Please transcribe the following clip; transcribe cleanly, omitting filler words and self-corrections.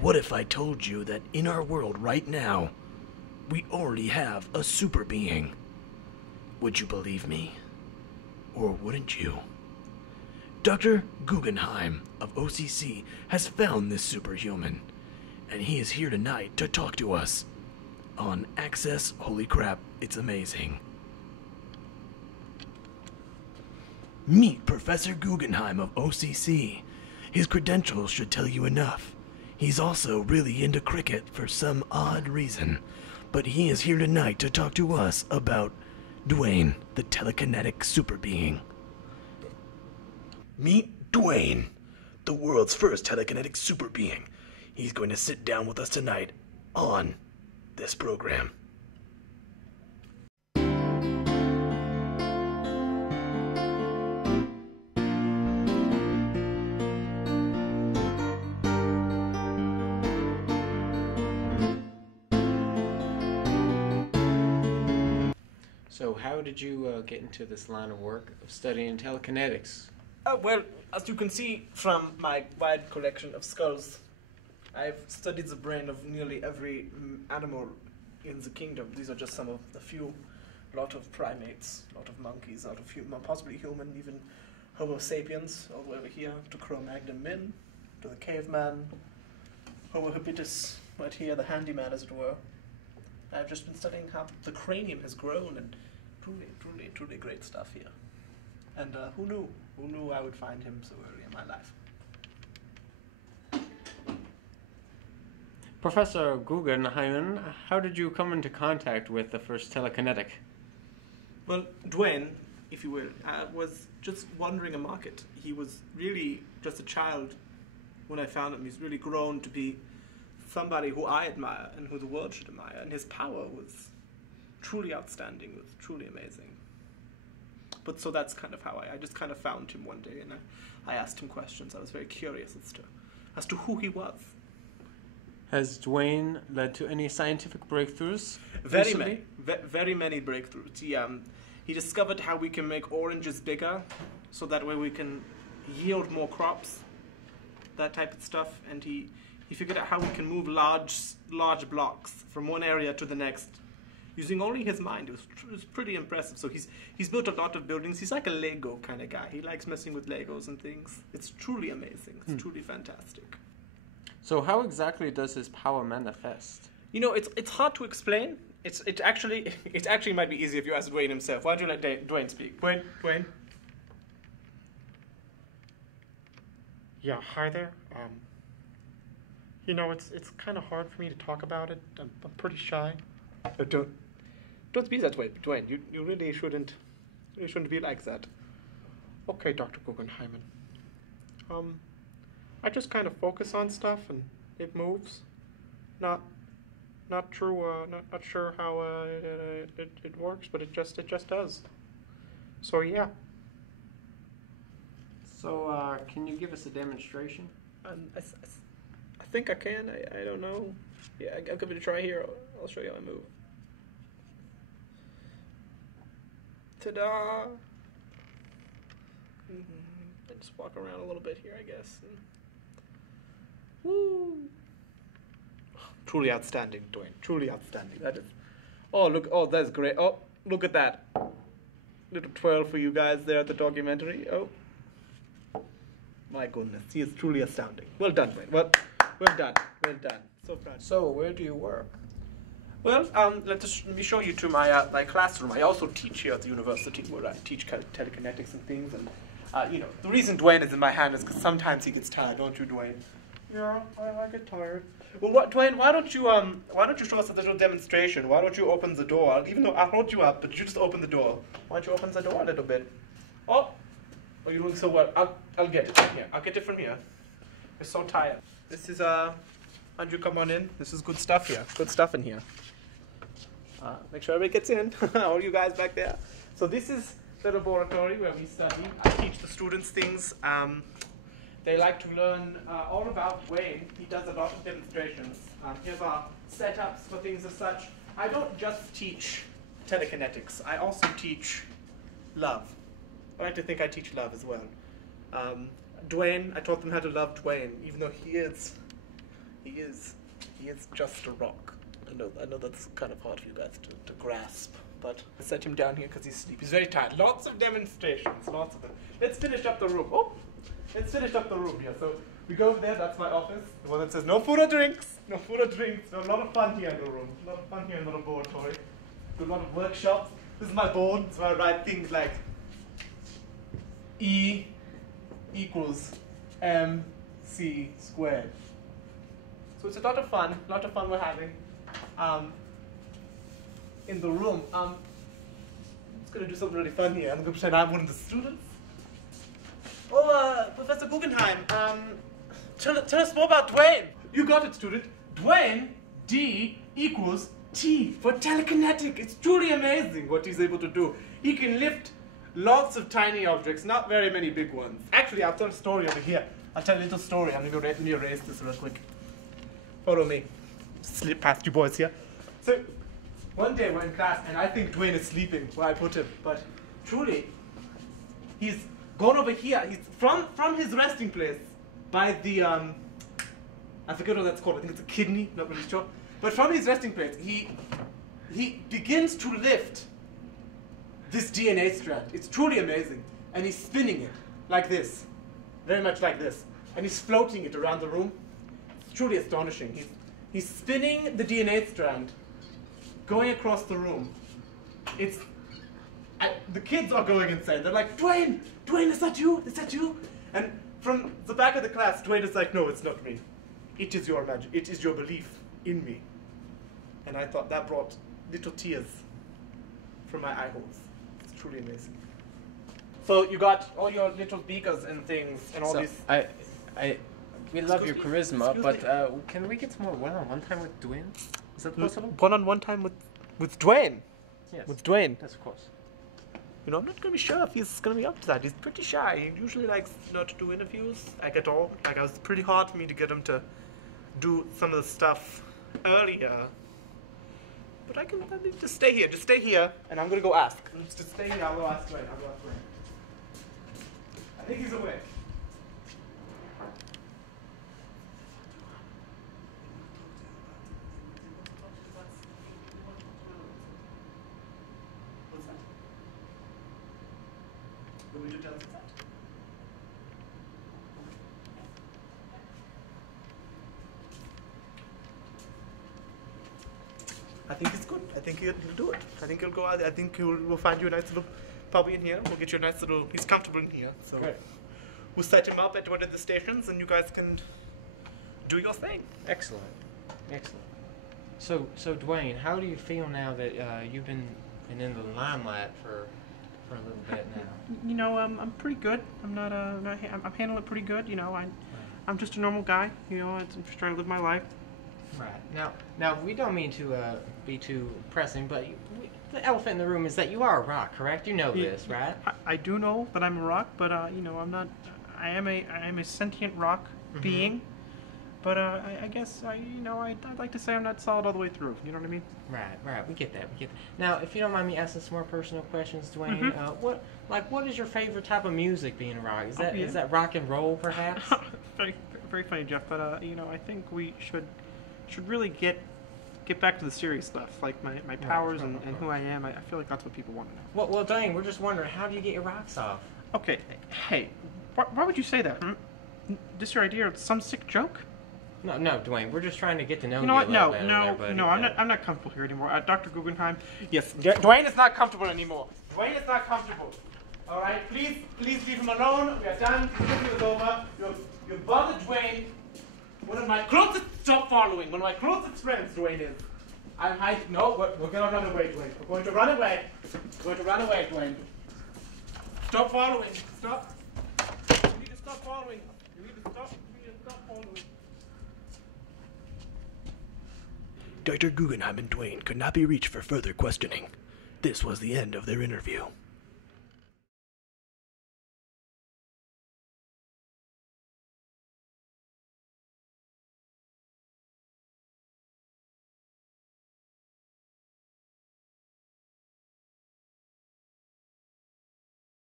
What if I told you that in our world right now, we already have a super being? Would you believe me? Or wouldn't you? Dr. Guggenheim of OCC has found this superhuman, and he is here tonight to talk to us on Access. Holy crap, it's amazing. Meet Professor Guggenheim of OCC. His credentials should tell you enough. He's also really into cricket for some odd reason, but he is here tonight to talk to us about Dwayne, the telekinetic super being. Meet Dwayne, the world's first telekinetic super being. He's going to sit down with us tonight on this program. So how did you get into this line of work of studying telekinetics? Well, as you can see from my wide collection of skulls, I've studied the brain of nearly every animal in the kingdom. These are just some of the few. A lot of primates, a lot of monkeys, a lot of possibly human, even Homo sapiens, all the way over here, to Cro-Magnon Min, to the caveman, Homo habitus, right here, the handyman, as it were. I've just been studying how the cranium has grown, and truly great stuff here. And who knew? Who knew I would find him so early in my life? Professor Guggenheim, how did you come into contact with the first telekinetic? Well, Dwayne, if you will, was just wandering a market. He was really just a child when I found him. He's really grown to be somebody who I admire and who the world should admire. And his power was truly outstanding, was truly amazing. But so that's kind of how I just kind of found him one day, and I asked him questions. I was very curious as to who he was. Has Dwayne led to any scientific breakthroughs? Very many breakthroughs. He discovered how we can make oranges bigger, so that way we can yield more crops, that type of stuff. And he figured out how we can move large blocks from one area to the next, using only his mind. It was pretty impressive. So he's built a lot of buildings. He's like a Lego kind of guy. He likes messing with Legos and things. It's truly amazing. It's truly fantastic. So how exactly does his power manifest? You know, it's hard to explain. It actually might be easier if you ask Dwayne himself. Why don't you let Dwayne speak? Dwayne. Yeah, hi there. You know, it's kind of hard for me to talk about it. I'm pretty shy. Don't speak that way, Dwayne. You really shouldn't be like that. Okay, Dr. Guggenheim. I just kind of focus on stuff and it moves. Not sure how it works, but it just does. So yeah. So can you give us a demonstration? I think I can. I don't know. Yeah, I'll give it a try here. I'll show you how I move. Ta-da! I just walk around a little bit here, I guess. Woo! Truly outstanding, Dwayne. Truly outstanding. That is. Oh, look. Oh, that's great. Oh, look at that. Little twirl for you guys there at the documentary. Oh. My goodness. He is truly astounding. Well done, Dwayne. Well done. Well done. So proud. So where do you work? Well, let me show you to my classroom. I also teach here at the university where I teach telekinetics and things. And you know, the reason Dwayne is in my hand is because sometimes he gets tired, don't you, Dwayne? Yeah, I get tired. Well, Dwayne, why don't you show us a little demonstration? Why don't you open the door? Even though I'll hold you up, but you just open the door. Why don't you open the door a little bit? Oh, you're doing so well. I'll get it from here. I'll get it from here. You're so tired. This is Andrew, come on in. This is good stuff here. Good stuff in here. Make sure everybody gets in. All you guys back there. So this is the laboratory where we study. I teach the students things. They like to learn all about Dwayne. He does a lot of demonstrations. Here's our setups for things as such. I don't just teach telekinetics. I also teach love. I like to think I teach love as well. Dwayne, I taught them how to love Dwayne, even though he is He is just a rock. I know that's kind of hard for you guys to grasp, but I set him down here because he's asleep. He's very tired. Lots of demonstrations, lots of them. Let's finish up the room. Oh, let's finish up the room here. So we go over there. That's my office. The one that says no food or drinks. No food or drinks. There's a lot of fun here in the room. A lot of fun here in the laboratory. Do a lot of workshops. This is my board. So I write things like E equals MC squared. So it's a lot of fun we're having in the room. I'm just going to do something really fun here. I'm going to pretend I'm one of the students. Oh, Professor Guggenheim, tell us more about Dwayne. You got it, student. Dwayne, D equals T for telekinetic. It's truly amazing what he's able to do. He can lift lots of tiny objects, not very many big ones. Actually, I'll tell a story over here. I'll tell a little story. I'm going to erase this real quick. Follow me. Slip past you boys here. So, one day we're in class, and I think Dwayne is sleeping where I put him. But truly, he's gone over here. He's from his resting place by the I forget what that's called. I think it's a kidney. Not really sure. But from his resting place, he begins to lift this DNA strand. It's truly amazing, and he's spinning it like this, very much like this, and he's floating it around the room. It's truly astonishing. He's spinning the DNA strand, going across the room. The kids are going insane. They're like, Dwayne, is that you? Is that you? And from the back of the class, Dwayne is like, no, it's not me. It is your magic. It is your belief in me. And I thought that brought little tears from my eye holes. It's truly amazing. So you got all your little beakers and things and all these. We love your charisma, Excuse but me. can we get some more one-on-one time with Dwayne? Is that possible? One-on-one time with Dwayne. Yes. With Dwayne. Yes, of course. You know, I'm not going to be sure if he's going to be up to that. He's pretty shy. He usually likes not to do interviews, like at all. Like, it was pretty hard for me to get him to do some of the stuff earlier. But I can just stay here. Just stay here, and I'm going to go ask. Just stay here. I'll go ask Dwayne. I think he's awake. What's that? Want me to tell us that? I think it's good. I think he'll do it. I think he'll go out. I think we'll find you a nice little puppy in here. We'll get you a nice little. He's comfortable in here, so Great. we'll set him up at one of the stations, and you guys can do your thing. Excellent. Excellent. So Dwayne, how do you feel now that you've been in the limelight for a little bit now? You know, I'm pretty good. I'm handling it pretty good. You know, I'm just a normal guy. You know, I'm just trying to live my life. Right. Now we don't mean to be too pressing, but the elephant in the room is that you are a rock, correct? You know this, right? I do know that I'm a rock, but you know, I'm not. I am a sentient rock being. But I guess you know, I'd like to say I'm not solid all the way through. You know what I mean? Right. We get that. Now, if you don't mind me asking some more personal questions, Dwayne, what is your favorite type of music being a rock? Is that rock and roll, perhaps? Very, very funny, Jeff. But you know, I think we should really get back to the serious stuff, like my powers and who I am. I feel like that's what people want to know. Well, Dwayne, we're just wondering, how do you get your rocks off? Okay, hey, why would you say that? This your idea of some sick joke? No, Dwayne. We're just trying to get to know You know what? a little better there, buddy. No. I'm not comfortable here anymore. Dr. Guggenheim. Yes, Dwayne is not comfortable anymore. Dwayne is not comfortable. All right, please leave him alone. We are done. The interview is over. You've bothered Dwayne. One of my closest, stop following. One of my closest friends, Dwayne is. I'm hiding. No, we're going to run away, Dwayne. We're going to run away. We're going to run away, Dwayne. Stop following. Stop. You need to stop following. You need to stop following. Dr. Guggenheim and Dwayne could not be reached for further questioning. This was the end of their interview.